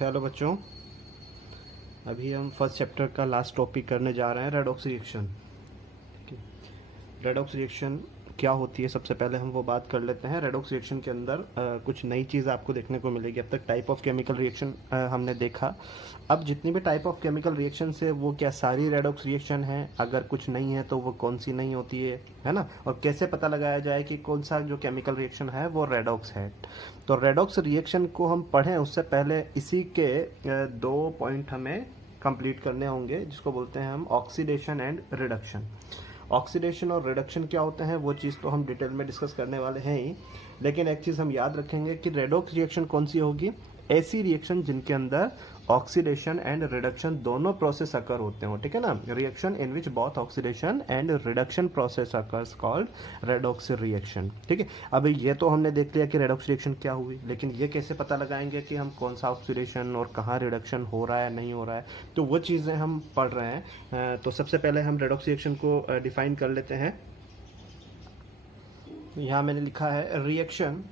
Hello बच्चों, अभी हम फर्स्ट चैप्टर का लास्ट टॉपिक करने जा रहे हैं, रेडॉक्स रिएक्शन। रेडॉक्स रिएक्शन क्या होती है, सबसे पहले हम वो बात कर लेते हैं। रेडॉक्स रिएक्शन के अंदर कुछ नई चीज़ आपको देखने को मिलेगी। अब तक टाइप ऑफ केमिकल रिएक्शन हमने देखा। अब जितनी भी टाइप ऑफ केमिकल रिएक्शन है वो क्या सारी रेडॉक्स रिएक्शन है, अगर कुछ नहीं है तो वो कौन सी नहीं होती है ना, और कैसे पता लगाया जाए कि कौन सा जो केमिकल रिएक्शन है वो रेडॉक्स है। तो रेडॉक्स रिएक्शन को हम पढ़ें उससे पहले इसी के दो पॉइंट हमें कंप्लीट करने होंगे, जिसको बोलते हैं हम ऑक्सीडेशन एंड रिडक्शन। ऑक्सीडेशन और रिडक्शन क्या होते हैं वो चीज़ तो हम डिटेल में डिस्कस करने वाले हैं ही, लेकिन एक चीज़ हम याद रखेंगे कि रेडॉक्स रिएक्शन कौन सी होगी, ऐसी रिएक्शन जिनके अंदर ऑक्सीडेशन एंड रिडक्शन दोनों प्रोसेस अकर होते हो, ठीक है ना। Reaction in which both oxidation and reduction process occurs called redox reaction, ठीक है। अब ये तो हमने देख लिया कि रेडॉक्स रिएक्शन क्या हुई, लेकिन ये कैसे पता लगाएंगे कि हम कौन सा ऑक्सीडेशन और कहाँ रिडक्शन हो रहा है नहीं हो रहा है, तो वो चीज़ें हम पढ़ रहे हैं। तो सबसे पहले हम रेडॉक्स रिएक्शन को डिफाइन कर लेते हैं। यहाँ मैंने लिखा है reaction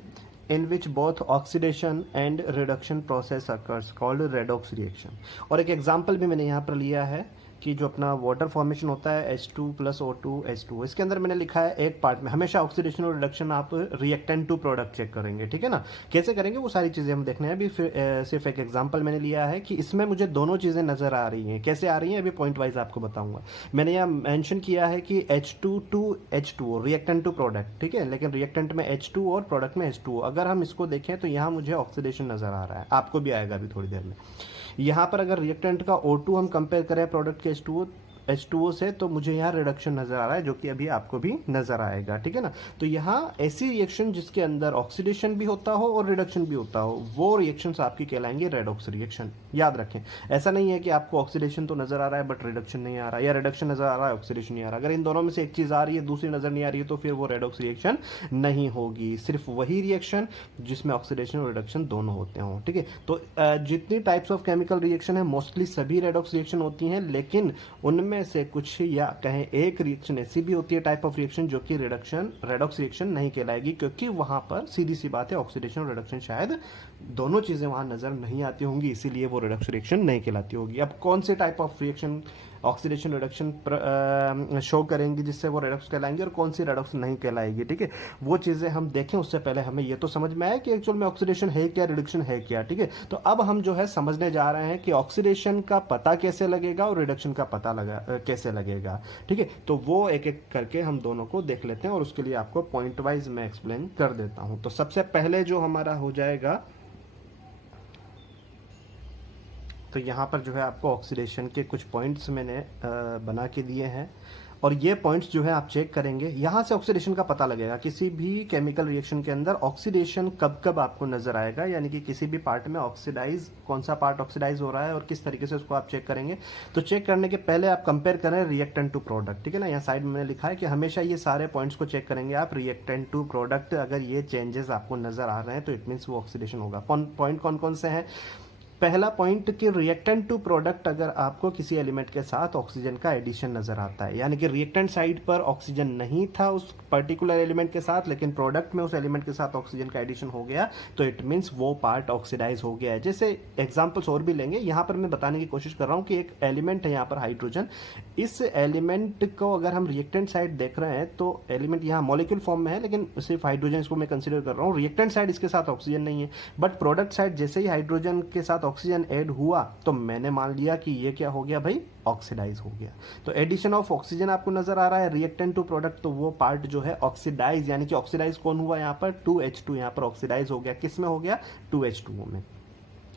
in which both oxidation and reduction process occurs called redox reaction। और एक एग्जांपल भी मैंने यहाँ पर लिया है कि जो अपना वाटर फॉर्मेशन होता है H2 प्लस O2 H2, इसके अंदर मैंने लिखा है एक पार्ट में हमेशा ऑक्सीडेशन और रिडक्शन आप रिएक्टेंट टू प्रोडक्ट चेक करेंगे, ठीक है ना। कैसे करेंगे वो सारी चीज़ें हम देखने हैं। अभी सिर्फ एक एग्जांपल मैंने लिया है कि इसमें मुझे दोनों चीज़ें नज़र आ रही हैं, कैसे आ रही हैं अभी पॉइंट वाइज आपको बताऊंगा। मैंने यहाँ मेंशन किया है कि H2 to H2O reactant to product, ठीक है, लेकिन रिएक्टेंट में H2 और प्रोडक्ट में H2O। अगर हम इसको देखें तो यहाँ मुझे ऑक्सीडेशन नज़र आ रहा है, आपको भी आएगा अभी थोड़ी देर में। यहाँ पर अगर रिएक्टेंट का O2 हम कंपेयर करें प्रोडक्ट के H2O से, तो मुझे यहाँ रिडक्शन नजर आ रहा है, जो कि अभी आपको भी नजर आएगा, ठीक है ना। तो यहाँ ऐसी रिएक्शन जिसके अंदर ऑक्सीडेशन भी होता हो और रिडक्शन भी होता हो, वो रिएक्शंस आपकी कहलाएंगे रेडॉक्स रिएक्शन। याद रखें, ऐसा नहीं है कि आपको ऑक्सीडेशन तो नजर आ रहा है बट रिडक्शन नहीं आ रहा, या रिडक्शन नजर आ रहा है ऑक्सीडेशन नहीं आ रहा। अगर इन दोनों में से एक चीज आ रही है दूसरी नजर नहीं आ रही है तो फिर वो रेडॉक्स रिएक्शन नहीं होगी। सिर्फ वही रिएक्शन जिसमें ऑक्सीडेशन और रिडक्शन दोनों होते हों, ठीक है। तो जितनी टाइप्स ऑफ केमिकल रिएक्शन है मोस्टली सभी रेडॉक्स रिएक्शन होती हैं, लेकिन उनमें से कुछ या कहें एक रिएक्शन ऐसी भी होती है टाइप ऑफ रिएक्शन जो कि रेडॉक्स रिएक्शन नहीं कहलाएगी, क्योंकि वहां पर सीधी सी बात है ऑक्सीडेशन और रिडक्शन शायद दोनों चीजें वहां नजर नहीं आती होंगी, इसीलिए वो रेडॉक्स रिएक्शन नहीं कहलाती होगी। अब कौन से type of reaction oxidation reduction show करेंगे जिससे वो रेडॉक्स कहलाएंगे और कौन सी रेडॉक्स नहीं कहलाएगी, ठीक है, वो चीज़ें हम देखें उससे पहले हमें ये तो समझ में आया कि एक्चुअल में ऑक्सीडेशन है क्या, रिडक्शन है क्या, ठीक है। तो अब हम जो है समझने जा रहे हैं कि ऑक्सीडेशन का पता कैसे लगेगा और रिडक्शन का पता कैसे लगेगा, ठीक है। तो वो एक एक करके हम दोनों को देख लेते हैं और उसके लिए आपको पॉइंट वाइज मैं एक्सप्लेन कर देता हूं। तो सबसे पहले जो हमारा हो जाएगा, तो यहाँ पर जो है आपको ऑक्सीडेशन के कुछ पॉइंट्स मैंने बना के दिए हैं, और ये पॉइंट्स जो है आप चेक करेंगे, यहाँ से ऑक्सीडेशन का पता लगेगा। किसी भी केमिकल रिएक्शन के अंदर ऑक्सीडेशन कब कब आपको नजर आएगा, यानी कि किसी भी पार्ट में ऑक्सीडाइज, कौन सा पार्ट ऑक्सीडाइज हो रहा है और किस तरीके से उसको आप चेक करेंगे। तो चेक करने के पहले आप कंपेयर करें रिएक्टेंट टू प्रोडक्ट, ठीक है ना। यहाँ साइड में मैंने लिखा है कि हमेशा ये सारे पॉइंट्स को चेक करेंगे आप, रिएक्टेंट टू प्रोडक्ट अगर ये चेंजेस आपको नजर आ रहे हैं तो इट मीन्स वो ऑक्सीडेशन होगा। पॉइंट कौन कौन से हैं? पहला पॉइंट कि रिएक्टेंट टू प्रोडक्ट अगर आपको किसी एलिमेंट के साथ ऑक्सीजन का एडिशन नजर आता है, यानी कि रिएक्टेंट साइड पर ऑक्सीजन नहीं था उस पर्टिकुलर एलिमेंट के साथ, लेकिन प्रोडक्ट में उस एलिमेंट के साथ ऑक्सीजन का एडिशन हो गया, तो इट मींस वो पार्ट ऑक्सीडाइज हो गया है। जैसे एग्जांपल्स और भी लेंगे, यहां पर मैं बताने की कोशिश कर रहा हूं कि एक एलिमेंट है यहाँ पर हाइड्रोजन, इस एलिमेंट को अगर हम रिएक्टेंट साइड देख रहे हैं तो एलिमेंट यहाँ मॉलिक्यूल फॉर्म में है, लेकिन सिर्फ हाइड्रोजन इसको मैं कंसिडर कर रहा हूँ। रिएक्टेंट साइड इसके साथ ऑक्सीजन नहीं है, बट प्रोडक्ट साइड जैसे ही हाइड्रोजन के साथ ऑक्सीजन ऐड हुआ तो मैंने मान लिया कि ये क्या हो गया भाई, ऑक्सीडाइज हो गया। तो एडिशन ऑफ ऑक्सीजन आपको नजर आ रहा है रिएक्टेंट टू प्रोडक्ट, तो वो पार्ट जो है ऑक्सीडाइज, यानी कि ऑक्सीडाइज कौन हुआ यहाँ पर, 2H2 यहाँ पर ऑक्सीडाइज हो गया, किस में हो गया, 2H2O में।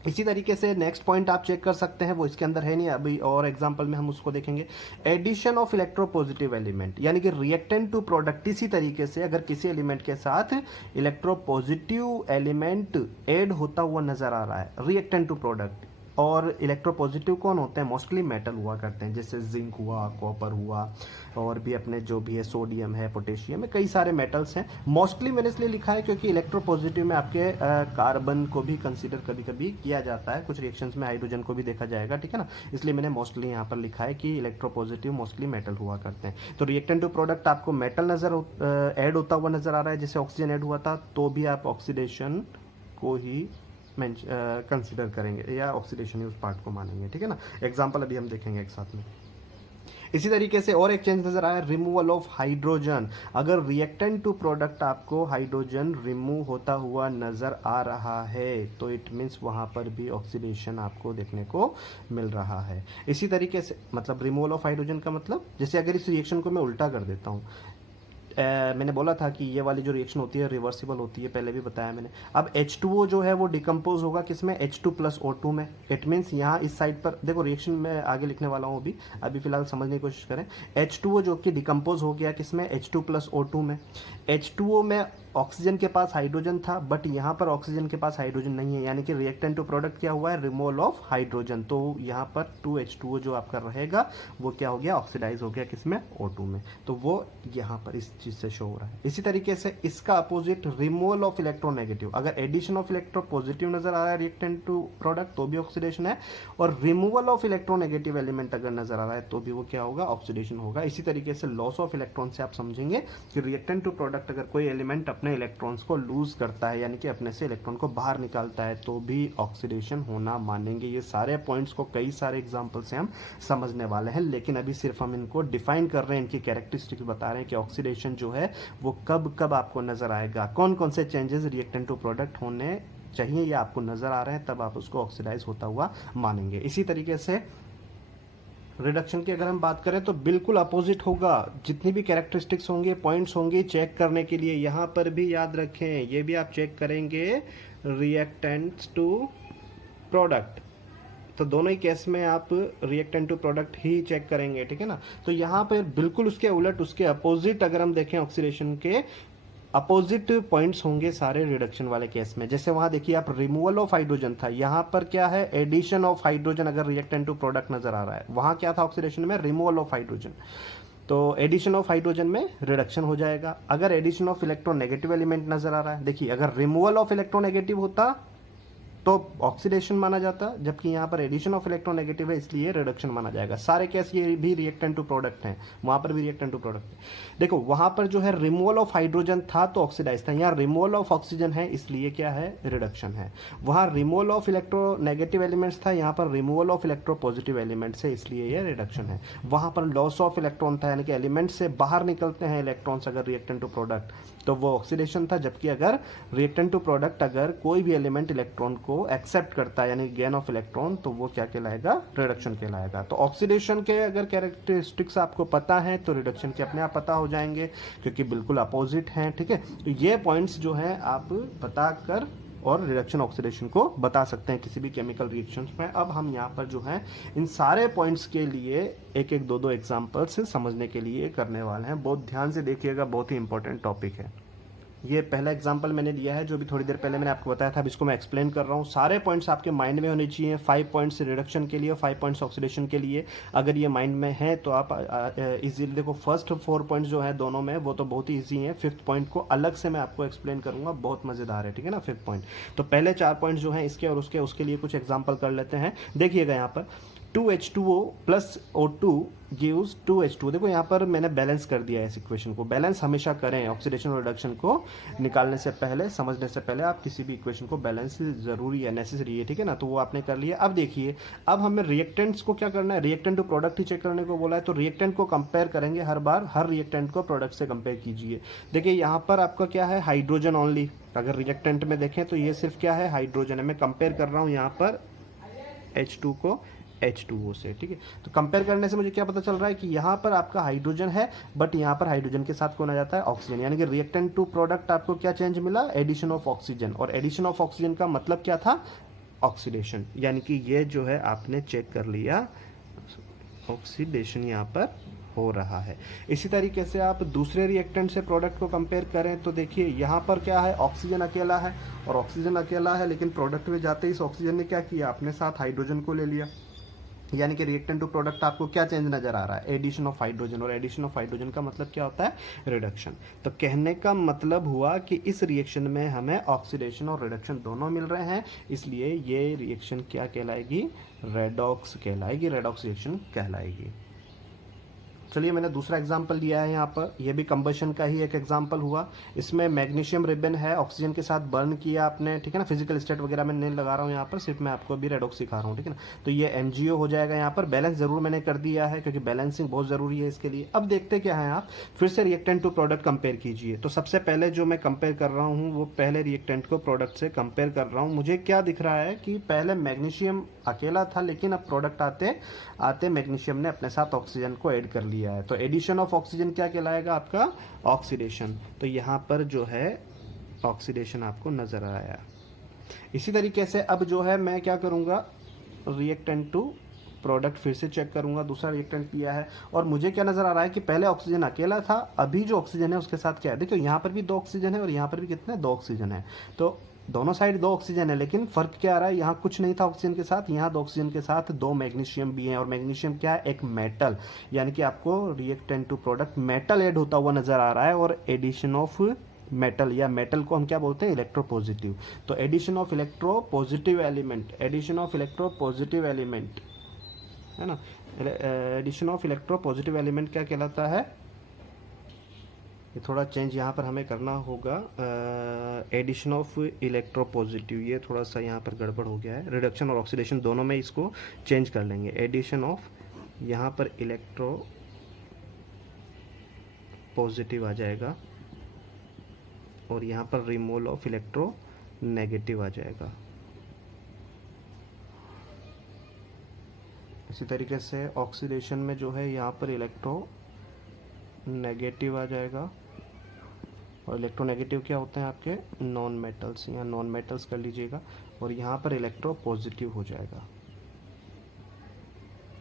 इसी तरीके से नेक्स्ट पॉइंट आप चेक कर सकते हैं, वो इसके अंदर है नहीं अभी, और एग्जांपल में हम उसको देखेंगे। एडिशन ऑफ इलेक्ट्रोपॉजिटिव एलिमेंट, यानी कि रिएक्टेंट टू प्रोडक्ट, इसी तरीके से अगर किसी एलिमेंट के साथ इलेक्ट्रोपॉजिटिव एलिमेंट ऐड होता हुआ नजर आ रहा है, रिएक्टेंट टू प्रोडक्ट, और इलेक्ट्रोपॉजिटिव कौन होते हैं, मोस्टली मेटल हुआ करते हैं, जैसे जिंक हुआ, कॉपर हुआ, और भी अपने जो भी है सोडियम है, पोटेशियम है, कई सारे मेटल्स हैं। मोस्टली मैंने इसलिए लिखा है क्योंकि इलेक्ट्रोपॉजिटिव में आपके कार्बन को भी कंसीडर कभी कभी किया जाता है, कुछ रिएक्शंस में हाइड्रोजन को भी देखा जाएगा, ठीक है ना, इसलिए मैंने मोस्टली यहाँ पर लिखा है कि इलेक्ट्रोपॉजिटिव मोस्टली मेटल हुआ करते हैं। तो रिएक्टेंट टू प्रोडक्ट आपको मेटल नजर ऐड होता हुआ नजर आ रहा है, जैसे ऑक्सीजन ऐड हुआ था, तो भी आप ऑक्सीडेशन को ही कंसिडर करेंगे या ऑक्सीडेशन उस पार्ट को मानेंगे, ठीक है ना। एग्जाम्पल अभी हम देखेंगे एक साथ में। इसी तरीके से और एक चेंज नजर आया, रिमूवल ऑफ हाइड्रोजन। अगर रिएक्टेंट टू प्रोडक्ट आपको हाइड्रोजन रिमूव होता हुआ नजर आ रहा है तो इट मीन्स वहां पर भी ऑक्सीडेशन आपको देखने को मिल रहा है। इसी तरीके से मतलब रिमूवल ऑफ हाइड्रोजन का मतलब, जैसे अगर इस रिएक्शन को मैं उल्टा कर देता हूं, मैंने बोला था कि ये वाली जो रिएक्शन होती है रिवर्सिबल होती है, पहले भी बताया मैंने। अब H2O जो है वो डिकम्पोज होगा किसमें, H2 प्लस O2 में। इट मीन्स यहाँ इस साइड पर देखो, रिएक्शन में आगे लिखने वाला हूँ अभी फिलहाल समझने की कोशिश करें। H2O जो कि डिकम्पोज हो गया किसमें, H2 प्लस O2 में। H2O में ऑक्सीजन के पास हाइड्रोजन था, बट यहाँ पर ऑक्सीजन के पास हाइड्रोजन नहीं है, यानी कि रिएक्टेंट टू प्रोडक्ट क्या हुआ है, रिमूवल ऑफ हाइड्रोजन। तो यहाँ पर 2H2O जो आपका रहेगा वो क्या हो गया, ऑक्सीडाइज हो गया किसमें, O2 में। तो वो यहाँ पर इस चीज से शो हो रहा है। इसी तरीके से इसका अपोजिट रिमूवल ऑफ इलेक्ट्रोनेगेटिव, अगर एडिशन ऑफ इलेक्ट्रो पॉजिटिव नजर आ रहा है रिएक्टेंट टू प्रोडक्ट तो भी ऑक्सीडेशन है, और रिमूवल ऑफ इलेक्ट्रोनेगेटिव एलिमेंट अगर नजर आ रहा है तो भी वो क्या होगा, ऑक्सीडेशन होगा। इसी तरीके से लॉस ऑफ इलेक्ट्रॉन से आप समझेंगे कि रिएक्टेंट टू प्रोडक्ट अगर कोई एलिमेंट अपने इलेक्ट्रॉन्स को लूज करता है, यानी कि अपने से इलेक्ट्रॉन को बाहर निकालता है, तो भी ऑक्सीडेशन होना मानेंगे। ये सारे पॉइंट्स को कई सारे एग्जांपल से हम समझने वाले हैं, लेकिन अभी सिर्फ हम इनको डिफाइन कर रहे हैं, इनकी कैरेक्टरिस्टिक्स बता रहे हैं कि ऑक्सीडेशन जो है वो कब कब आपको नजर आएगा, कौन कौन से चेंजेस रिएक्टेंट टू प्रोडक्ट होने चाहिए या आपको नजर आ रहे हैं, तब आप उसको ऑक्सीडाइज होता हुआ मानेंगे। इसी तरीके से रिडक्शन की अगर हम बात करें तो बिल्कुल अपोजिट होगा। जितनी भी कैरेक्टरिस्टिक्स होंगे, पॉइंट्स होंगे, चेक करने के लिए यहां पर भी याद रखें, ये भी आप चेक करेंगे रिएक्टेंट्स टू प्रोडक्ट, तो दोनों ही केस में आप रिएक्टेंट टू प्रोडक्ट ही चेक करेंगे, ठीक है ना। तो यहाँ पर बिल्कुल उसके उलट, उसके अपोजिट अगर हम देखें, ऑक्सीडेशन के अपोजिट पॉइंट्स होंगे सारे रिडक्शन वाले केस में। जैसे वहां देखिए आप, रिमूवल ऑफ हाइड्रोजन था, यहां पर क्या है, एडिशन ऑफ हाइड्रोजन अगर रिएक्टेंट टू प्रोडक्ट नजर आ रहा है। वहां क्या था ऑक्सीडेशन में, रिमूवल ऑफ हाइड्रोजन, तो एडिशन ऑफ हाइड्रोजन में रिडक्शन हो जाएगा। अगर एडिशन ऑफ इलेक्ट्रोनेगेटिव एलिमेंट नजर आ रहा है, देखिए अगर रिमूवल ऑफ इलेक्ट्रोनेगेटिव होता तो ऑक्सीडेशन माना जाता, जबकि यहां पर एडिशन ऑफ इलेक्ट्रोनेगेटिव है इसलिए रिडक्शन माना जाएगा। सारे केस ये भी रिएक्टेंट टू प्रोडक्ट हैं, वहां पर भी रिएक्टेंट टू प्रोडक्ट है। देखो वहां पर जो है रिमूवल ऑफ हाइड्रोजन था तो ऑक्सीडाइज था, यहाँ रिमूवल ऑफ ऑक्सीजन है इसलिए क्या है, रिडक्शन है। वहां रिमूवल ऑफ इलेक्ट्रोनेगेटिव एलिमेंट्स था, यहाँ पर removal of electro positive elements है इसलिए यह रिडक्शन है। वहां पर लॉस ऑफ इलेक्ट्रॉन था, यानी कि एलिमेंट से बाहर निकलते हैं इलेक्ट्रॉन्स अगर रिएक्टेंट टू प्रोडक्ट, तो वो ऑक्सीडेशन था। जबकि अगर रिएक्टेंट टू प्रोडक्ट अगर कोई भी एलिमेंट इलेक्ट्रॉन को एक्सेप्ट करता है, यानी गेन ऑफ इलेक्ट्रॉन, तो वो क्या कहलाएगा, रिडक्शन कहलाएगा। तो ऑक्सीडेशन के अगर कैरेक्टरिस्टिक्स आपको पता है तो रिडक्शन के अपने आप पता हो जाएंगे, क्योंकि बिल्कुल अपोजिट हैं, ठीक है। तो ये पॉइंट्स जो है आप बताकर और रिडक्शन ऑक्सीडेशन को बता सकते हैं किसी भी केमिकल रिएक्शंस में। अब हम यहाँ पर जो है इन सारे पॉइंट्स के लिए एक एक दो एग्जांपल्स समझने के लिए करने वाले हैं। बहुत ध्यान से देखिएगा, बहुत ही इंपॉर्टेंट टॉपिक है। ये पहला एग्जांपल मैंने लिया है जो भी थोड़ी देर पहले मैंने आपको बताया था, अब इसको मैं एक्सप्लेन कर रहा हूँ। सारे पॉइंट्स आपके माइंड में होने चाहिए, 5 पॉइंट्स रिडक्शन के लिए, 5 पॉइंट्स ऑक्सीडेशन के लिए। अगर ये माइंड में है तो आप इजीली देखो, फर्स्ट 4 पॉइंट्स जो है दोनों में वो तो बहुत ही ईजी है, 5th पॉइंट को अलग से मैं आपको एक्सप्लेन करूंगा, बहुत मजेदार है, ठीक है ना। 5th पॉइंट, तो पहले 4 पॉइंट्स जो है इसके और उसके लिए कुछ एग्जाम्पल कर लेते हैं। देखिएगा यहाँ पर 2H2O plus O2 gives 2H2। देखो यहाँ पर मैंने बैलेंस कर दिया है इस इक्वेशन को। बैलेंस हमेशा करें, ऑक्सीडेशन और रिडक्शन को निकालने से पहले, समझने से पहले आप किसी भी इक्वेशन को बैलेंस जरूरी है, नेसेसरी है, ठीक है ना। तो वो आपने कर लिया। अब देखिए, अब हमें रिएक्टेंट्स को क्या करना है, रिएक्टेंट टू प्रोडक्ट ही चेक करने को बोला है, तो रिएक्टेंट को कंपेयर करेंगे हर बार, हर रिएक्टेंट को प्रोडक्ट से कंपेयर कीजिए। देखिए यहाँ पर आपका क्या है, हाइड्रोजन ओनली। अगर रिएक्टेंट में देखें तो ये सिर्फ क्या है, हाइड्रोजन है। मैं कंपेयर कर रहा हूँ यहाँ पर H2 को H2O से, ठीक है। तो कंपेयर करने से मुझे क्या पता चल रहा है कि यहाँ पर आपका हाइड्रोजन है, बट यहाँ पर हाइड्रोजन के साथ कौन आ जाता है, ऑक्सीजन। यानी कि रिएक्टेंट टू प्रोडक्ट आपको क्या चेंज मिला, एडिशन ऑफ ऑक्सीजन। और एडिशन ऑफ ऑक्सीजन का मतलब क्या था, ऑक्सीडेशन। यानी कि ये जो है आपने चेक कर लिया, ऑक्सीडेशन यहाँ पर हो रहा है। इसी तरीके से आप दूसरे रिएक्टेंट से प्रोडक्ट को कंपेयर करें तो देखिए यहाँ पर क्या है, ऑक्सीजन अकेला है, और ऑक्सीजन अकेला है, लेकिन प्रोडक्ट में जाते ही इस ऑक्सीजन ने क्या किया, अपने साथ हाइड्रोजन को ले लिया। यानी कि रिएक्टेंट टू प्रोडक्ट आपको क्या चेंज नजर आ रहा है, एडिशन ऑफ हाइड्रोजन। और एडिशन ऑफ हाइड्रोजन का मतलब क्या होता है, रिडक्शन। तो कहने का मतलब हुआ कि इस रिएक्शन में हमें ऑक्सीडेशन और रिडक्शन दोनों मिल रहे हैं, इसलिए ये रिएक्शन क्या कहलाएगी, रेडॉक्स कहलाएगी, रेडॉक्स रिएक्शन कहलाएगी। चलिए मैंने दूसरा एग्जाम्पल लिया है यहाँ पर, यह भी कंबशन का ही एक एग्जाम्पल हुआ। इसमें मैग्नीशियम रिबन है, ऑक्सीजन के साथ बर्न किया आपने, ठीक है ना। फिजिकल स्टेट वगैरह मैं नहीं लगा रहा हूँ यहाँ पर, सिर्फ मैं आपको अभी रेडॉक्स सिखा रहा हूँ, ठीक है ना। तो ये MgO हो जाएगा यहाँ पर। बैलेंस जरूर मैंने कर दिया है क्योंकि बैलेंसिंग बहुत जरूरी है इसके लिए। अब देखते क्या है, आप फिर से रिएक्टेंट टू प्रोडक्ट कंपेयर कीजिए। तो सबसे पहले जो मैं कंपेयर कर रहा हूँ वो पहले रिएक्टेंट को प्रोडक्ट से कंपेयर कर रहा हूँ। मुझे क्या दिख रहा है कि पहले मैग्नीशियम अकेला था, लेकिन अब प्रोडक्ट आते आते मैग्नीशियम ने अपने साथ ऑक्सीजन को ऐड कर लिया है। तो एडिशन ऑफ ऑक्सीजन क्या कहलाएगा आपका, ऑक्सीडेशन। तो यहाँ पर जो है ऑक्सीडेशन आपको नजर आया। इसी तरीके से अब जो है मैं क्या करूंगा, रिएक्टेंट टू प्रोडक्ट फिर से चेक करूंगा। दूसरा रिएक्टेंट लिया है और मुझे क्या नजर आ रहा है कि पहले ऑक्सीजन अकेला था, अभी जो ऑक्सीजन है उसके साथ क्या है, देखो यहाँ पर भी 2 ऑक्सीजन है और यहाँ पर भी कितने 2 ऑक्सीजन है। तो दोनों साइड 2 ऑक्सीजन है, लेकिन फर्क क्या आ रहा है, यहाँ कुछ नहीं था ऑक्सीजन के साथ, यहाँ 2 ऑक्सीजन के साथ 2 मैग्नीशियम भी हैं। और मैग्नीशियम क्या है, एक मेटल, यानी कि आपको reactant to product metal add होता हुआ नजर आ रहा है। और एडिशन ऑफ मेटल, या मेटल को हम क्या बोलते हैं, इलेक्ट्रोपॉजिटिव। तो addition of electropositive element, addition of electropositive element है ना, एडिशन ऑफ इलेक्ट्रोपॉजिटिव एलिमेंट क्या कहलाता है। ये थोड़ा चेंज यहाँ पर हमें करना होगा, एडिशन ऑफ इलेक्ट्रोपॉजिटिव, ये थोड़ा सा यहाँ पर गड़बड़ हो गया है। रिडक्शन और ऑक्सीडेशन दोनों में इसको चेंज कर लेंगे। एडिशन ऑफ, यहाँ पर इलेक्ट्रो पॉजिटिव आ जाएगा और यहाँ पर रिमूवल ऑफ इलेक्ट्रो नेगेटिव आ जाएगा। इसी तरीके से ऑक्सीडेशन में जो है यहाँ पर इलेक्ट्रो नेगेटिव आ जाएगा। और इलेक्ट्रोनेगेटिव क्या होते हैं आपके, नॉन मेटल्स, यहाँ नॉन मेटल्स कर लीजिएगा। और यहाँ पर इलेक्ट्रो पॉजिटिव हो जाएगा।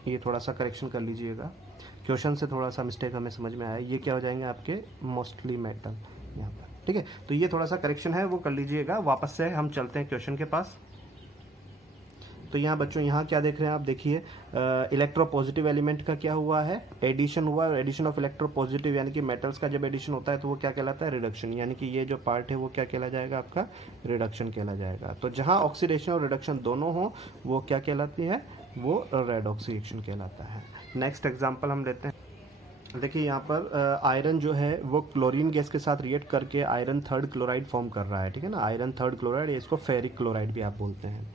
ये थोड़ा सा करेक्शन कर लीजिएगा, क्वेश्चन से थोड़ा सा मिस्टेक हमें समझ में आया। ये क्या हो जाएंगे आपके, मोस्टली मेटल यहाँ पर, ठीक है। तो ये थोड़ा सा करेक्शन है, वो कर लीजिएगा। वापस से हम चलते हैं क्वेश्चन के पास। तो यहाँ बच्चों, यहाँ क्या देख रहे हैं आप, देखिए इलेक्ट्रोपॉजिटिव एलिमेंट का क्या हुआ है, एडिशन हुआ। एडिशन ऑफ इलेक्ट्रोपॉजिटिव यानी कि मेटल्स का जब एडिशन होता है तो वो क्या कहलाता है, रिडक्शन। यानी कि ये जो पार्ट है वो क्या कहला जाएगा आपका, रिडक्शन कहला जाएगा। तो जहाँ ऑक्सीडेशन और रिडक्शन दोनों हो वो क्या कहलाती है, वो रेडॉक्स रिएक्शन कहलाता है। नेक्स्ट एग्जाम्पल हम लेते हैं। देखिए यहाँ पर आयरन जो है वो क्लोरीन गैस के साथ रिएक्ट करके आयरन 3rd क्लोराइड फॉर्म कर रहा है, ठीक है ना। आयरन 3rd क्लोराइड, इसको फेरिक क्लोराइड भी आप बोलते हैं।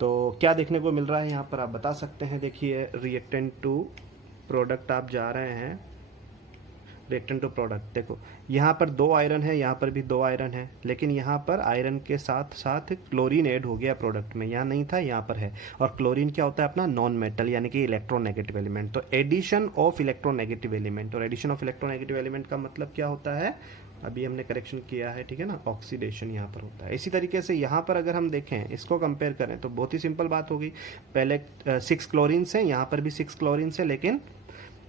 तो क्या देखने को मिल रहा है यहाँ पर, आप बता सकते हैं। देखिए रिएक्टेंट टू प्रोडक्ट आप जा रहे हैं, रिएक्टेंट टू प्रोडक्ट, देखो यहाँ पर 2 आयरन है, यहाँ पर भी 2 आयरन है, लेकिन यहाँ पर आयरन के साथ साथ क्लोरीन ऐड हो गया प्रोडक्ट में। यहाँ नहीं था, यहाँ पर है। और क्लोरीन क्या होता है अपना, नॉन मेटल, यानी कि इलेक्ट्रोनेगेटिव एलिमेंट। तो एडिशन ऑफ इलेक्ट्रोनेगेटिव एलिमेंट, और एडिशन ऑफ इलेक्ट्रोनेगेटिव एलिमेंट का मतलब क्या होता है, अभी हमने करेक्शन किया है, ठीक है ना, ऑक्सीडेशन यहाँ पर होता है। इसी तरीके से यहाँ पर अगर हम देखें, इसको कंपेयर करें तो बहुत ही सिंपल बात होगी। पहले 6 क्लोरीन से, यहाँ पर भी 6 क्लोरीन से, लेकिन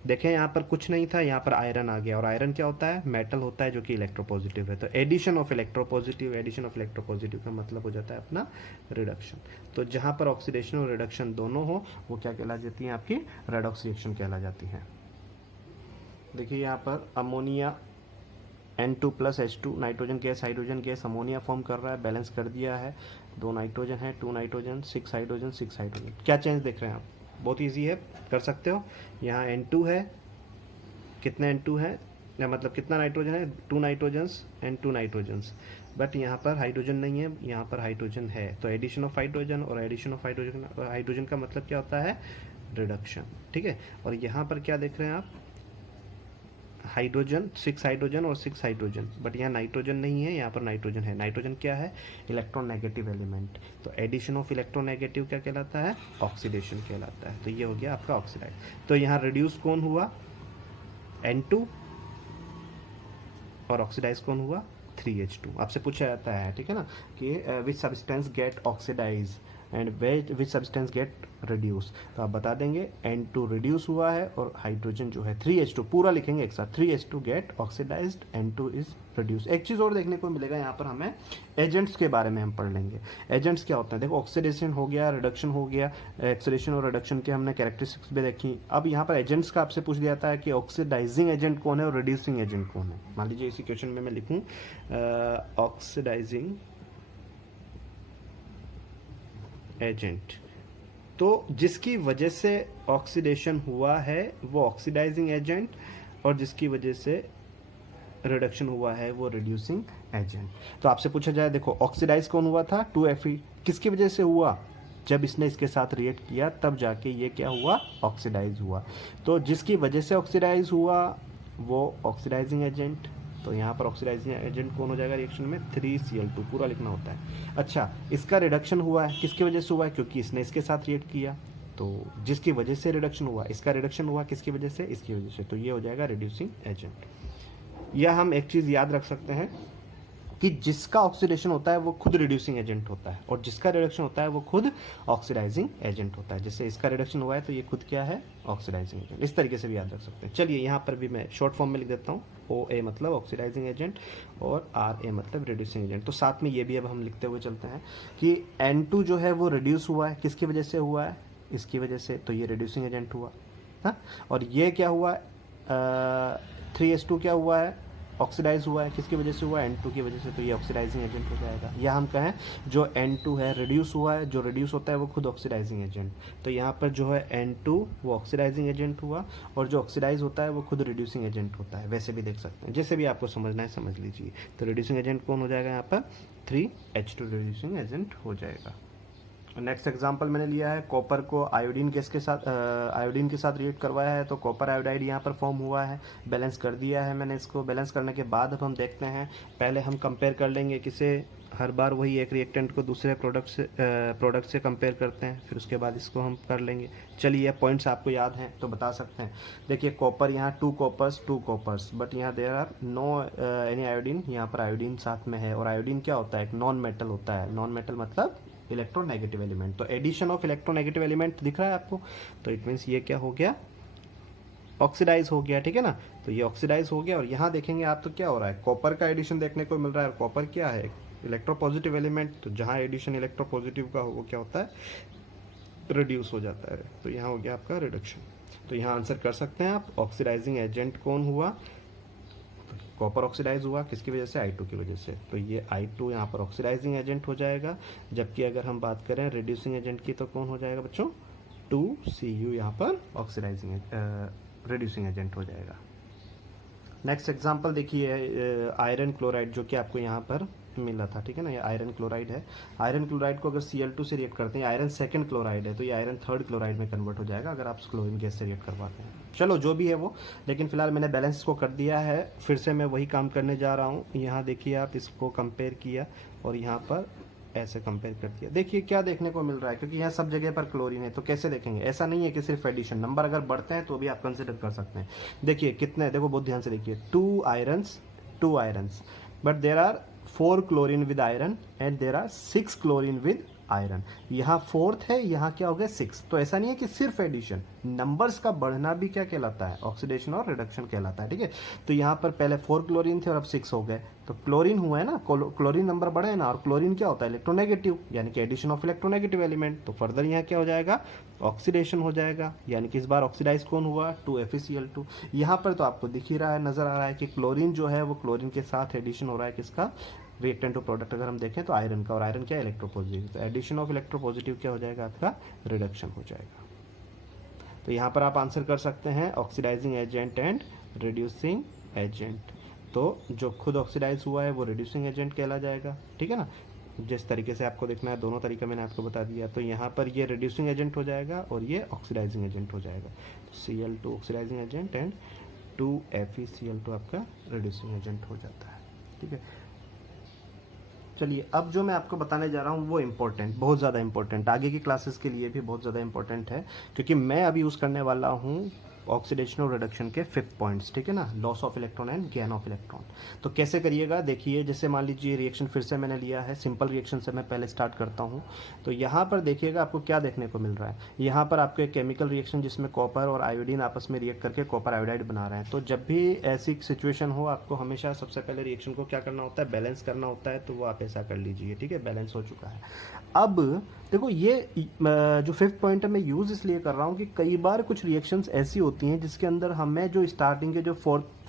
देखें यहाँ पर कुछ नहीं था, यहाँ पर आयरन आ गया। और आयरन क्या होता है, मेटल होता है जो कि इलेक्ट्रोपॉजिटिव है। तो addition of electropositive, addition of electropositive का मतलब हो जाता है अपना रिडक्शन। तो जहाँ पर ऑक्सीडेशन और रिडक्शन दोनों हो वो क्या कहला जाती है, आपकी रेडॉक्स रिएक्शन कहला जाती है। देखिए यहाँ पर ammonia N2+H2, nitrogen gas hydrogen gas ammonia form कर रहा है, बैलेंस कर दिया है। 2 नाइट्रोजन है, 2 नाइट्रोजन, 6 हाइड्रोजन, 6 हाइड्रोजन। क्या चेंज देख रहे हैं आप, बहुत इजी है, कर सकते हो। यहाँ N2 है, कितने N2 है, या मतलब कितना नाइट्रोजन है, 2 नाइट्रोजन्स एंड 2 नाइट्रोजन्स। बट यहाँ पर हाइड्रोजन नहीं है, यहाँ पर हाइड्रोजन है। तो एडिशन ऑफ हाइड्रोजन, और एडिशन ऑफ हाइड्रोजन, हाइड्रोजन का मतलब क्या होता है, रिडक्शन, ठीक है। और यहाँ पर क्या देख रहे हैं आप, हाइड्रोजन, 6 हाइड्रोजन और 6 हाइड्रोजन, बट यहाँ नाइट्रोजन नहीं है, यहाँ पर नाइट्रोजन है। नाइट्रोजन क्या है, इलेक्ट्रोनेगेटिव एलिमेंट। तो एडिशन ऑफ इलेक्ट्रोनेगेटिव क्या कहलाता है, ऑक्सीडेशन कहलाता है। तो ये हो गया आपका ऑक्सीडाइज। तो यहाँ रिड्यूस कौन हुआ, N2, और ऑक्सीडाइज कौन हुआ, 3H2। आपसे पूछा जाता है, ठीक है ना, कि which substance get oxidise and which substance get reduce. तो आप बता देंगे N2 रिड्यूस हुआ है और हाइड्रोजन जो है 3H2, पूरा लिखेंगे एक साथ, 3H2 gate oxidised, N2 is reduce. एक चीज़ और देखने को मिलेगा यहाँ पर, हमें एजेंट्स के बारे में हम पढ़ लेंगे। एजेंट्स क्या होते हैं, देखो ऑक्सीडेशन हो गया, रिडक्शन हो गया, ऑक्सीडेशन और रिडक्शन के हमने कैरेक्टरिस्टिक्स भी देखी। अब यहाँ पर एजेंट्स का आपसे पूछ दिया जाता है कि ऑक्सीडाइजिंग एजेंट कौन है और रिड्यूसिंग एजेंट कौन है। मान लीजिए इसी क्वेश्चन में मैं लिखूँ ऑक्सीडाइजिंग एजेंट, तो जिसकी वजह से ऑक्सीडेशन हुआ है वो ऑक्सीडाइजिंग एजेंट, और जिसकी वजह से रिडक्शन हुआ है वो रिड्यूसिंग एजेंट। तो आपसे पूछा जाए, देखो ऑक्सीडाइज कौन हुआ था, 2Fe, किसकी वजह से हुआ, जब इसने इसके साथ रिएक्ट किया तब जाके ये क्या हुआ, ऑक्सीडाइज हुआ। तो जिसकी वजह से ऑक्सीडाइज हुआ वो ऑक्सीडाइजिंग एजेंट। तो यहाँ पर ऑक्सीडाइजिंग एजेंट कौन हो जाएगा रिएक्शन में, 3Cl2 पूरा लिखना होता है। अच्छा, इसका रिडक्शन हुआ है, किसकी वजह से हुआ है, क्योंकि इसने इसके साथ रिएक्ट किया, तो जिसकी वजह से रिडक्शन हुआ, इसका रिडक्शन हुआ किसकी वजह से, इसकी वजह से, तो ये हो जाएगा रिड्यूसिंग एजेंट। यह हम एक चीज़ याद रख सकते हैं कि जिसका ऑक्सीडेशन होता है वो खुद रिड्यूसिंग एजेंट होता है, और जिसका रिडक्शन होता है वो खुद ऑक्सीडाइजिंग एजेंट होता है। जैसे इसका रिडक्शन हुआ है तो ये खुद क्या है, ऑक्सीडाइजिंग एजेंट। इस तरीके से भी याद रख सकते हैं। चलिए यहाँ पर भी मैं शॉर्ट फॉर्म में लिख देता हूँ, OA मतलब ऑक्सीडाइजिंग एजेंट और RA मतलब रिड्यूसिंग एजेंट। तो साथ में ये भी अब हम लिखते हुए चलते हैं कि N2 जो है वो रिड्यूस हुआ है, किसकी वजह से हुआ है, इसकी वजह से, तो ये रिड्यूसिंग एजेंट हुआ। हाँ, और ये क्या हुआ, 3H2 क्या हुआ है, ऑक्सीडाइज हुआ है, किसकी वजह से हुआ, N2 की वजह से, तो ये ऑक्सीडाइजिंग एजेंट हो जाएगा। या हम कहें जो N2 है रिड्यूस हुआ है, जो रिड्यूस होता है वो खुद ऑक्सीडाइजिंग एजेंट। तो यहाँ पर जो है N2 वो ऑक्सीडाइजिंग एजेंट हुआ, और जो ऑक्सीडाइज होता है वो खुद रिड्यूसिंग एजेंट होता है। वैसे भी देख सकते हैं, जैसे भी आपको समझना है समझ लीजिए। तो रिड्यूसिंग एजेंट कौन हो जाएगा यहाँ पर, 3H2 रिड्यूसिंग एजेंट हो जाएगा। नेक्स्ट एग्जांपल मैंने लिया है, कॉपर को आयोडीन गैस के साथ आयोडीन के साथ रिएक्ट करवाया है, तो कॉपर आयोडाइड यहाँ पर फॉर्म हुआ है। बैलेंस कर दिया है मैंने इसको। बैलेंस करने के बाद अब हम देखते हैं, पहले हम कंपेयर कर लेंगे किसे, हर बार वही एक रिएक्टेंट को दूसरे प्रोडक्ट से कंपेयर करते हैं, फिर उसके बाद इसको हम कर लेंगे। चलिए पॉइंट्स आपको याद हैं तो बता सकते हैं। देखिए कॉपर यहाँ 2 कॉपर्स, बट यहाँ देयर आर नो एनी आयोडीन, यहाँ पर आयोडीन साथ में है। और आयोडीन क्या होता है, एक नॉन मेटल होता है। नॉन मेटल मतलब इलेक्ट्रोनेगेटिव एलिमेंट। तो एडिशन ऑफ इलेक्ट्रोनेगेटिव एलिमेंट दिख रहा है आपको, तो इट मीन्स ये क्या हो गया, ऑक्सीडाइज हो गया, ठीक है ना। तो ये ऑक्सीडाइज हो गया, और यहाँ देखेंगे आप तो क्या हो रहा है, कॉपर का एडिशन देखने को मिल रहा है। कॉपर क्या है, इलेक्ट्रोपॉजिटिव एलिमेंट, तो जहाँ एडिशन इलेक्ट्रोपॉजिटिव का हो वो क्या होता है, रिड्यूस हो जाता है। तो यहाँ हो गया आपका रिडक्शन। तो यहाँ आंसर कर सकते हैं आप, ऑक्सीडाइजिंग एजेंट कौन हुआ, कॉपर ऑक्सीडाइज हुआ, किसकी वजह से, I2 की वजह से। तो ये I2 यहाँ पर ऑक्सीडाइजिंग एजेंट हो जाएगा। जबकि अगर हम बात करें रिड्यूसिंग एजेंट की तो कौन हो जाएगा बच्चों, 2Cu यहाँ पर ऑक्सीडाइजिंग रिड्यूसिंग एजेंट हो जाएगा। नेक्स्ट एग्जांपल देखिए, आयरन क्लोराइड जो कि आपको यहाँ पर मिला था, ठीक है ना, ये आयरन क्लोराइड है। आयरन क्लोराइड को अगर Cl2 से रिएक्ट करते हैं, आयरन सेकंड क्लोराइड है, तो ये आयरन थर्ड क्लोराइड में कन्वर्ट हो जाएगा अगर आप क्लोरीन गैस से रिएक्ट करवाते हैं। चलो जो भी है वो, लेकिन फिलहाल मैंने बैलेंस को कर दिया है। फिर से मैं वही काम करने जा रहा हूँ। यहाँ देखिए आप, इसको कंपेयर किया और यहाँ पर ऐसे कंपेयर कर दिया। देखिए क्या देखने को मिल रहा है, क्योंकि यहाँ सब जगह पर क्लोरीन है, तो कैसे देखेंगे, ऐसा नहीं है कि सिर्फ एडिशन, नंबर अगर बढ़ते हैं तो भी आप कंसिडर कर सकते हैं। देखिए कितने, देखो बहुत ध्यान से देखिए, 2 irons, but there are 4 chlorine with iron and there are 6 chlorine with iron. यहाँ 4th है, यहाँ क्या हो गया 6। तो ऐसा नहीं है कि सिर्फ एडिशन, नंबर्स का बढ़ना भी क्या कहलाता है, ऑक्सीडेशन और रिडक्शन कहलाता है, ठीक है। तो यहाँ पर पहले 4 क्लोरीन थे और अब 6 हो गए, तो क्लोरीन हुआ है ना, क्लोरीन नंबर बढ़े है ना, और क्लोरीन क्या होता है, इलेक्ट्रोनेगेटिव, यानी कि एडिशन ऑफ इलेक्ट्रोनेगेटिव एलिमेंट। तो फर्दर यहाँ क्या हो जाएगा, ऑक्सीडेशन हो जाएगा, यानी कि इस बार ऑक्सीडाइज कौन हुआ, 2FeCl2। यहाँ पर तो आपको दिख ही रहा है, नजर आ रहा है कि क्लोरीन जो है वो क्लोरीन के साथ एडिशन हो रहा है, किसका, रिएक्टेंट टू प्रोडक्ट अगर हम देखें तो आयरन का, और आयरन क्या, इलेक्ट्रोपॉजिटिव। तो एडिशन ऑफ इलेक्ट्रोपॉजिटिव क्या हो जाएगा आपका, रिडक्शन हो जाएगा। तो यहाँ पर आप आंसर कर सकते हैं oxidising agent and reducing agent. तो जो खुद ऑक्सीडाइज हुआ है वो रिड्यूसिंग एजेंट कहला जाएगा, ठीक है ना। जिस तरीके से आपको देखना है, दोनों तरीका मैंने आपको बता दिया। तो यहाँ पर ये रिड्यूसिंग एजेंट हो जाएगा और ये ऑक्सीडाइजिंग एजेंट हो जाएगा। तो Cl2 oxidising agent and 2FeCl2 आपका रिड्यूसिंग एजेंट हो जाता है, ठीक है। चलिए अब जो मैं आपको बताने जा रहा हूँ वो इम्पोर्टेंट, बहुत ज़्यादा इम्पोर्टेंट, आगे की क्लासेस के लिए भी बहुत ज़्यादा इम्पोर्टेंट है, क्योंकि मैं अभी यूज़ करने वाला हूँ ऑक्सीडेशन और रिडक्शन के 5 पॉइंट्स, ठीक है ना, loss of electron and gain of electron. तो कैसे करिएगा, देखिए जैसे मान लीजिए रिएक्शन फिर से मैंने लिया है, सिंपल रिएक्शन से मैं पहले स्टार्ट करता हूँ। तो यहाँ पर देखिएगा आपको क्या देखने को मिल रहा है, यहाँ पर आपको एक केमिकल रिएक्शन जिसमें कॉपर और आयोडीन आपस में रिएक्ट करके कॉपर आयोडाइड बना रहे हैं। तो जब भी ऐसी सिचुएशन हो, आपको हमेशा सबसे पहले रिएक्शन को क्या करना होता है, बैलेंस करना होता है। तो वो आप ऐसा कर लीजिए, ठीक है, बैलेंस हो चुका है। अब देखो ये जो 5th पॉइंट है मैं यूज़ इसलिए कर रहा हूँ कि कई बार कुछ रिएक्शंस ऐसी होती हैं जिसके अंदर हमें जो स्टार्टिंग के जो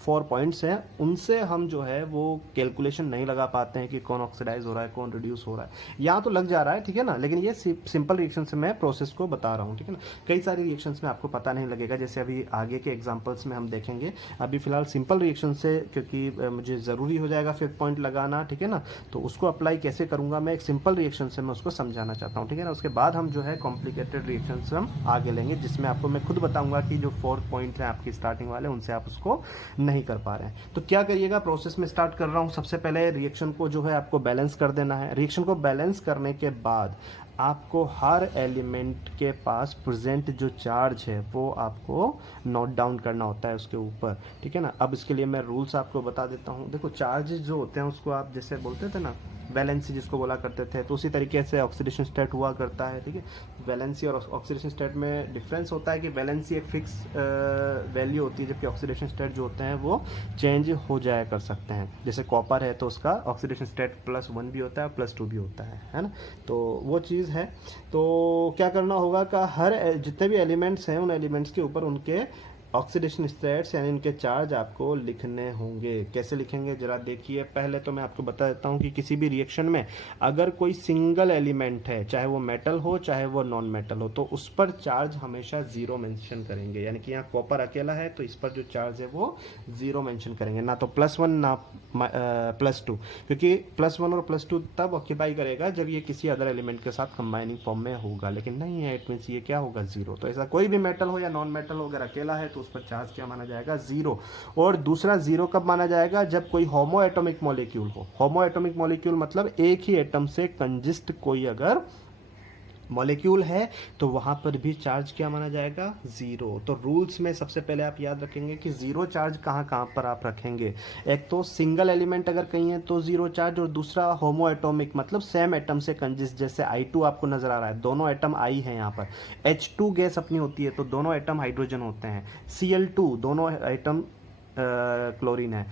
4 पॉइंट्स हैं, उनसे हम जो है वो कैलकुलेशन नहीं लगा पाते हैं कि कौन ऑक्सीडाइज हो रहा है, कौन रिड्यूस हो रहा है। यहाँ तो लग जा रहा है, ठीक है ना, लेकिन ये सिंपल रिएक्शन से मैं प्रोसेस को बता रहा हूँ, ठीक है ना। कई सारी रिएक्शंस में आपको पता नहीं लगेगा, जैसे अभी आगे के एग्जांपल्स में हम देखेंगे। अभी फिलहाल सिंपल रिएक्शन से, क्योंकि मुझे ज़रूरी हो जाएगा फिर पॉइंट लगाना, ठीक है ना, तो उसको अप्लाई कैसे करूँगा मैं, एक सिंपल रिएक्शन से मैं उसको समझाना चाहता हूँ, ठीक है ना। उसके बाद हम जो है कॉम्प्लिकेटेड रिएक्शन हम आगे लेंगे, जिसमें आपको मैं खुद बताऊंगा कि जो 4 पॉइंट हैं आपकी स्टार्टिंग वाले, उनसे आप उसको नहीं कर पा रहे हैं। तो क्या करिएगा, प्रोसेस में स्टार्ट कर रहा हूं। सबसे पहले रिएक्शन को जो है आपको बैलेंस कर देना है। रिएक्शन को बैलेंस करने के बाद आपको हर एलिमेंट के पास प्रेजेंट जो चार्ज है वो आपको नोट डाउन करना होता है उसके ऊपर, ठीक है ना। अब इसके लिए मैं रूल्स आपको बता देता हूँ। देखो, चार्जेस जो होते हैं उसको आप जैसे बोलते थे ना, वैलेंसी जिसको बोला करते थे, तो उसी तरीके से ऑक्सीडेशन स्टेट हुआ करता है, ठीक है। वैलेंसी और ऑक्सीडेशन स्टेट में डिफरेंस होता है कि वैलेंसी एक फिक्स वैल्यू होती है, जबकि ऑक्सीडेशन स्टेट जो होते हैं वो चेंज हो जाया कर सकते हैं। जैसे कॉपर है तो उसका ऑक्सीडेशन स्टेट +1 भी होता है, +2 भी होता है ना। तो वो चीज़ है। तो क्या करना होगा का हर जितने भी एलिमेंट्स हैं उन एलिमेंट्स के ऊपर उनके ऑक्सीडेशन स्टेट्स यानी इनके चार्ज आपको लिखने होंगे। कैसे लिखेंगे जरा देखिए। पहले तो मैं आपको बता देता हूँ कि किसी भी रिएक्शन में अगर कोई सिंगल एलिमेंट है, चाहे वो मेटल हो चाहे वो नॉन मेटल हो, तो उस पर चार्ज हमेशा 0 मेंशन करेंगे। यानी कि यहाँ कॉपर अकेला है तो इस पर जो चार्ज है वो 0 मेंशन करेंगे, ना तो +1 ना +2, क्योंकि +1 और +2 तब ऑक्यूपाई करेगा जब ये किसी अदर एलिमेंट के साथ कंबाइनिंग फॉर्म में होगा, लेकिन नहीं है, इट मीन्स ये क्या होगा 0। तो ऐसा कोई भी मेटल हो या नॉन मेटल हो, अगर अकेला है तो उस पर चार्ज क्या माना जाएगा 0। और दूसरा 0 कब माना जाएगा, जब कोई होमो एटॉमिक मॉलिक्यूल हो। होमो एटॉमिक मॉलिक्यूल मतलब एक ही एटम से कंजिस्ट कोई अगर मॉलिक्यूल है तो वहां पर भी चार्ज क्या माना जाएगा 0। तो रूल्स में सबसे पहले आप याद रखेंगे कि 0 चार्ज कहां कहां पर आप रखेंगे। एक तो सिंगल एलिमेंट अगर कहीं है तो 0 चार्ज, और दूसरा होमो एटॉमिक मतलब सेम एटम से कंजिस्ट, जैसे I2 आपको नजर आ रहा है, दोनों एटम I है यहाँ पर। H2 गैस अपनी होती है तो दोनों एटम हाइड्रोजन होते हैं। Cl2 दोनों एटम क्लोरीन है।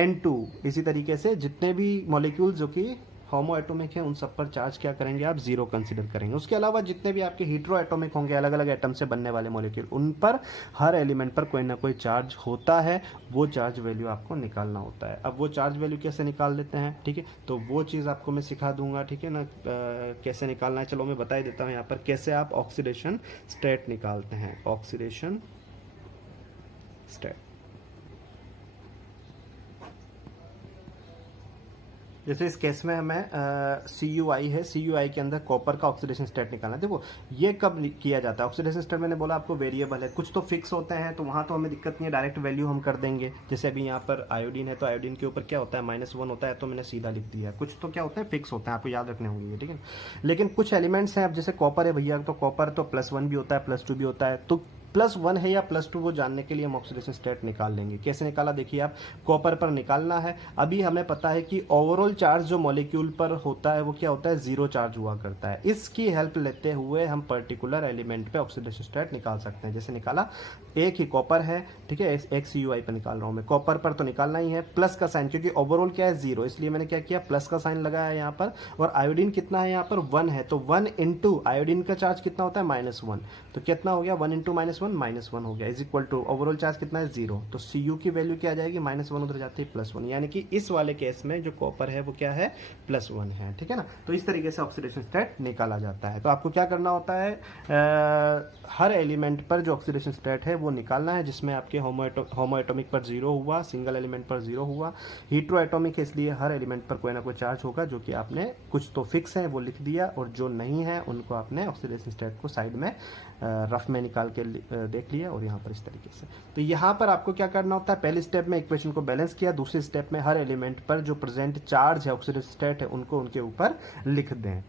N2 इसी तरीके से जितने भी मॉलिक्यूल जो कि होमो एटॉमिक है उन सब पर चार्ज क्या करेंगे आप 0 कंसीडर करेंगे। उसके अलावा जितने भी आपके हीट्रो एटॉमिक होंगे, अलग अलग एटम से बनने वाले मॉलिक्यूल, उन पर हर एलिमेंट पर कोई ना कोई चार्ज होता है, वो चार्ज वैल्यू आपको निकालना होता है। अब वो चार्ज वैल्यू कैसे निकाल लेते हैं, ठीक है, तो वो चीज़ आपको मैं सिखा दूंगा, ठीक है ना। कैसे निकालना है चलो मैं बता ही देता हूँ यहाँ पर, कैसे आप ऑक्सीडेशन स्टेट निकालते हैं। ऑक्सीडेशन स्टेट जैसे इस केस में हमें CuI है, CuI के अंदर कॉपर का ऑक्सीडेशन स्टेट निकालना है। देखो ये कब किया जाता है ऑक्सीडेशन स्टेट, मैंने बोला आपको वेरिएबल है, कुछ तो फिक्स होते हैं तो वहाँ तो हमें दिक्कत नहीं है, डायरेक्ट वैल्यू हम कर देंगे। जैसे अभी यहाँ पर आयोडीन है तो आयोडीन के ऊपर क्या होता है -1 होता है, तो मैंने सीधा लिख दिया। कुछ तो क्या होते हैं फिक्स होते हैं, आपको याद रखने होंगे, ठीक है। लेकिन कुछ एलिमेंट्स हैं, अब जैसे कॉपर है भैया, तो कॉपर तो +1 भी होता है +2 भी होता है, तो +1 है या +2 वो जानने के लिए हम ऑक्सीडेशन स्टेट निकाल लेंगे। कैसे निकाला देखिए आप, कॉपर पर निकालना है। अभी हमें पता है कि ओवरऑल चार्ज जो मॉलिक्यूल पर होता है वो क्या होता है 0 चार्ज हुआ करता है। इसकी हेल्प लेते हुए हम पर्टिकुलर एलिमेंट पे ऑक्सीडेशन स्टेट निकाल सकते हैं। जैसे निकाला, एक ही कॉपर है, ठीक है, एक CuI पर निकाल रहा हूं मैं, कॉपर पर तो निकालना ही है, प्लस का साइन, क्योंकि ओवरऑल क्या है 0, इसलिए मैंने क्या किया प्लस का साइन लगाया यहाँ पर। और आयोडीन कितना है यहाँ पर 1 है, तो 1 इंटू आयोडीन का चार्ज कितना होता है -1, तो कितना हो गया 1 इंटू -1 हो गया, is equal to overall charge कितना है 0, तो Cu की वैल्यू क्या आ जाएगी -1 उधर जाती है +1, यानी कि इस वाले केस में जो कॉपर है वो क्या है +1 है, ठीक है ना। तो इस तरीके से ऑक्सीडेशन स्टेट निकाला जाता है। तो आपको क्या करना होता है, हर एलिमेंट पर जो ऑक्सीडेशन स्टेट है वो निकालना है, जिसमें आपके होमो एटॉमिक पर 0 हुआ, सिंगल एलिमेंट पर 0 हुआ, हीट्रो एटॉमिक है इसलिए हर एलिमेंट पर कोई ना कोई चार्ज होगा, जो कि आपने कुछ तो फिक्स है वो लिख दिया, और जो नहीं है उनको आपने ऑक्सीडेशन स्टेट को साइड में रफ में निकाल के देख लिया, और यहाँ पर इस तरीके से। तो यहाँ पर आपको क्या करना होता है, पहले स्टेप में इक्वेशन को बैलेंस किया, दूसरे स्टेप में हर एलिमेंट पर जो प्रेजेंट चार्ज है ऑक्सीडेशन स्टेट है उनको उनके ऊपर लिख दें।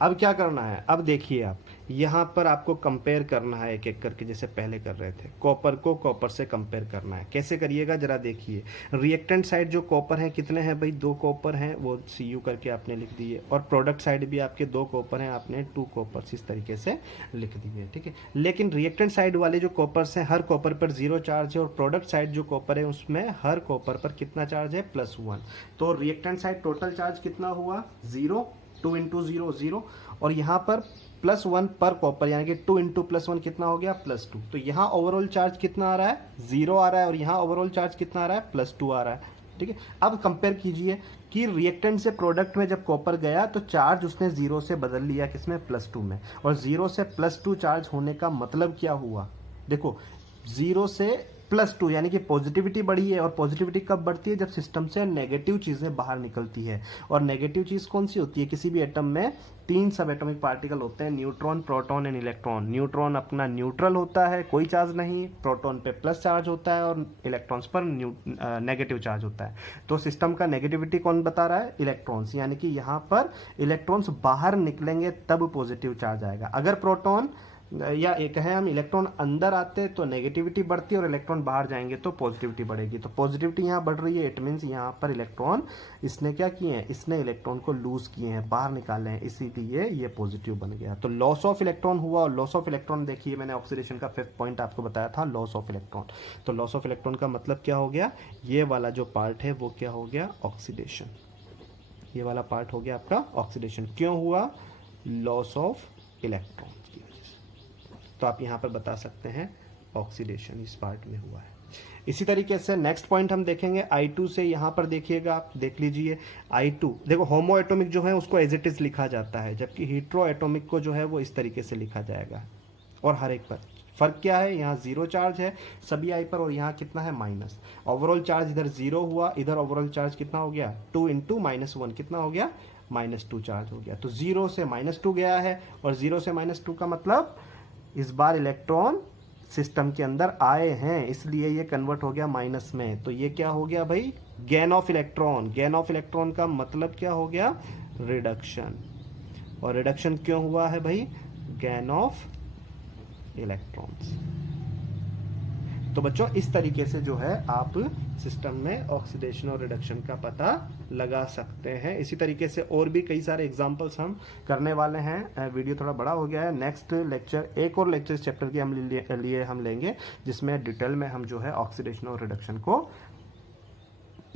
अब क्या करना है, अब देखिए आप यहाँ पर आपको कंपेयर करना है एक एक करके, जैसे पहले कर रहे थे, कॉपर को कॉपर से कंपेयर करना है। कैसे करिएगा जरा देखिए, रिएक्टेंट साइड जो कॉपर है कितने हैं भाई, 2 कॉपर हैं, वो Cu करके आपने लिख दिए, और प्रोडक्ट साइड भी आपके 2 कॉपर हैं, आपने 2 कॉपर इस तरीके से लिख दिए, ठीक है। लेकिन रिएक्टेंट साइड वाले जो कॉपर्स हैं हर कॉपर पर 0 चार्ज है, और प्रोडक्ट साइड जो कॉपर है उसमें हर कॉपर पर कितना चार्ज है +1, तो रिएक्टेंट साइड टोटल चार्ज कितना हुआ 0, 2 इंटू 0 0, और यहाँ पर +1 पर कॉपर, यानी कि 2 इंटू +1 कितना हो गया +2। तो यहाँ ओवरऑल चार्ज कितना आ रहा है 0 आ रहा है, और यहाँ ओवरऑल चार्ज कितना आ रहा है +2 आ रहा है। ठीक है, अब कंपेयर कीजिए कि रिएक्टेंट से प्रोडक्ट में जब कॉपर गया तो चार्ज उसने 0 से बदल लिया किसमें +2 में, और 0 से +2 चार्ज होने का मतलब क्या हुआ, देखो 0 से +2 यानी कि पॉजिटिविटी बढ़ी है, और पॉजिटिविटी कब बढ़ती है जब सिस्टम से नेगेटिव चीजें बाहर निकलती है। और नेगेटिव चीज कौन सी होती है, किसी भी एटम में 3 सब एटॉमिक पार्टिकल होते हैं, neutron, proton and electron. Neutron अपना न्यूट्रल होता है, कोई चार्ज नहीं, प्रोटॉन पे प्लस चार्ज होता है, और इलेक्ट्रॉन्स पर नेगेटिव चार्ज होता है। तो सिस्टम का नेगेटिविटी कौन बता रहा है, इलेक्ट्रॉन्स, यानी कि यहाँ पर इलेक्ट्रॉन्स बाहर निकलेंगे तब पॉजिटिव चार्ज आएगा। अगर प्रोटॉन या एक है हम इलेक्ट्रॉन अंदर आते तो नेगेटिविटी बढ़ती है, और इलेक्ट्रॉन बाहर जाएंगे तो पॉजिटिविटी बढ़ेगी। तो पॉजिटिविटी यहाँ बढ़ रही है, इट मीन्स यहाँ पर इलेक्ट्रॉन इसने क्या किए हैं, इसने इलेक्ट्रॉन को लूज किए हैं, बाहर निकाले हैं, इसीलिए ये पॉजिटिव बन गया। तो लॉस ऑफ इलेक्ट्रॉन हुआ, और लॉस ऑफ इलेक्ट्रॉन देखिए मैंने ऑक्सीडेशन का 5th पॉइंट आपको बताया था, लॉस ऑफ इलेक्ट्रॉन। तो लॉस ऑफ इलेक्ट्रॉन का मतलब क्या हो गया, ये वाला जो पार्ट है वो क्या हो गया, ऑक्सीडेशन। ये वाला पार्ट हो गया आपका ऑक्सीडेशन। क्यों हुआ, लॉस ऑफ इलेक्ट्रॉन की वजह से। तो आप यहां पर बता सकते हैं ऑक्सीडेशन इस पार्ट में हुआ है। इसी तरीके से नेक्स्ट पॉइंट हम देखेंगे I2 से, यहां पर देखिएगा आप, देख लीजिए I2, देखो होमो एटॉमिक जो है उसको एज इट इज लिखा जाता है, जबकि हीट्रो एटॉमिक को जो है वो इस तरीके से लिखा जाएगा। और हर एक पर फर्क क्या है, यहाँ 0 चार्ज है सभी I पर, और यहाँ कितना है माइनस। ओवरऑल चार्ज इधर 0 हुआ, इधर ओवरऑल चार्ज कितना हो गया 2 इंटू -1 कितना हो गया -2 चार्ज हो गया। तो 0 से -2 गया है, और 0 से -2 का मतलब इस बार इलेक्ट्रॉन सिस्टम के अंदर आए हैं, इसलिए ये कन्वर्ट हो गया माइनस में। तो ये क्या हो गया भाई, gain of electron. Gain of electron का मतलब क्या हो गया, रिडक्शन। और रिडक्शन क्यों हुआ है भाई, गेन ऑफ इलेक्ट्रॉन्स। तो बच्चों इस तरीके से जो है आप सिस्टम में ऑक्सीडेशन और रिडक्शन का पता लगा सकते हैं। इसी तरीके से और भी कई सारे एग्जांपल्स हम करने वाले हैं। वीडियो थोड़ा बड़ा हो गया है, नेक्स्ट लेक्चर, एक और लेक्चर इस चैप्टर के हम लेंगे, जिसमें डिटेल में हम जो है ऑक्सीडेशन और रिडक्शन को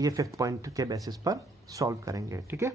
ये 5th पॉइंट के बेसिस पर सॉल्व करेंगे। ठीक है।